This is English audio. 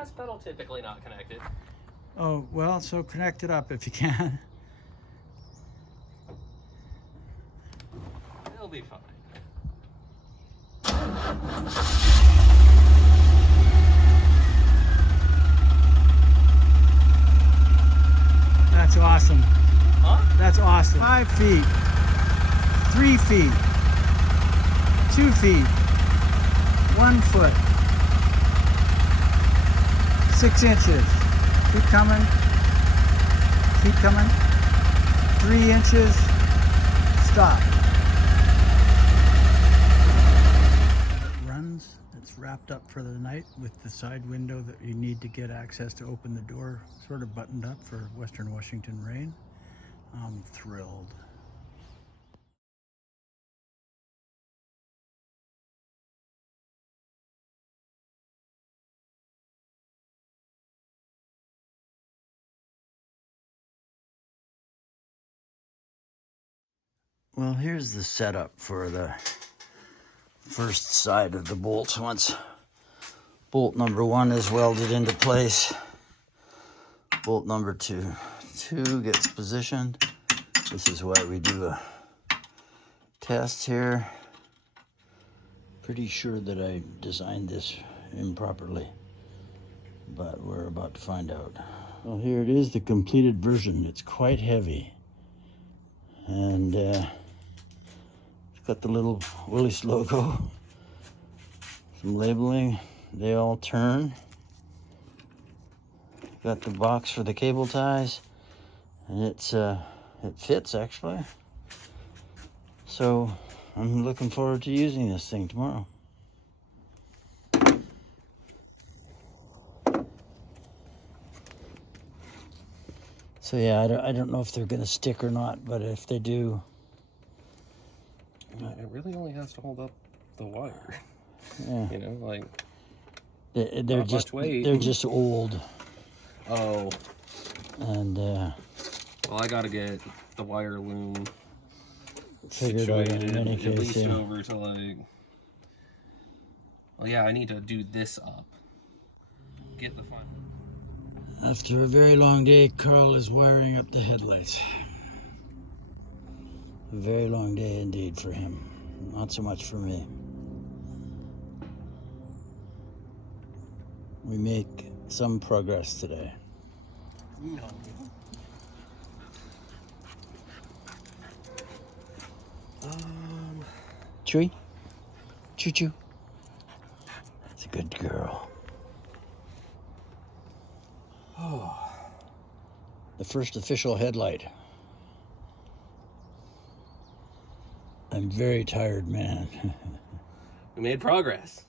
gas pedal typically not connected. Oh, well, so connect it up if you can. It'll be fine. That's awesome. Huh? That's awesome. 5 feet, 3 feet, 2 feet, 1 foot, 6 inches. Keep coming. Keep coming. 3 inches. Stop. It runs. It's wrapped up for the night with the side window that you need to get access to open the door, sort of buttoned up for Western Washington rain. I'm thrilled. Well, here's the setup for the first side of the bolts. Once bolt number 1 is welded into place, bolt number 2 gets positioned. This is why we do a test here. Pretty sure that I designed this improperly, but we're about to find out. Well, here it is, the completed version. It's quite heavy, and it's got the little Willys logo, some labeling. They all turn. Got the box for the cable ties, and it fits actually. So I'm looking forward to using this thing tomorrow. So yeah, I don't know if they're gonna stick or not, but if they do, It really only has to hold up the wire. yeah, You know, like they're just old. Oh. And well, I gotta get the wire loom figured out in any at case, least yeah. over to like. Well, yeah, I need to do this up. Get the final. After a very long day, Karl is wiring up the headlights. A very long day indeed for him. Not so much for me. We make some progress today. No. Tree? Choo-choo. That's a good girl. Oh. The first official headlight. I'm very tired, man. We made progress.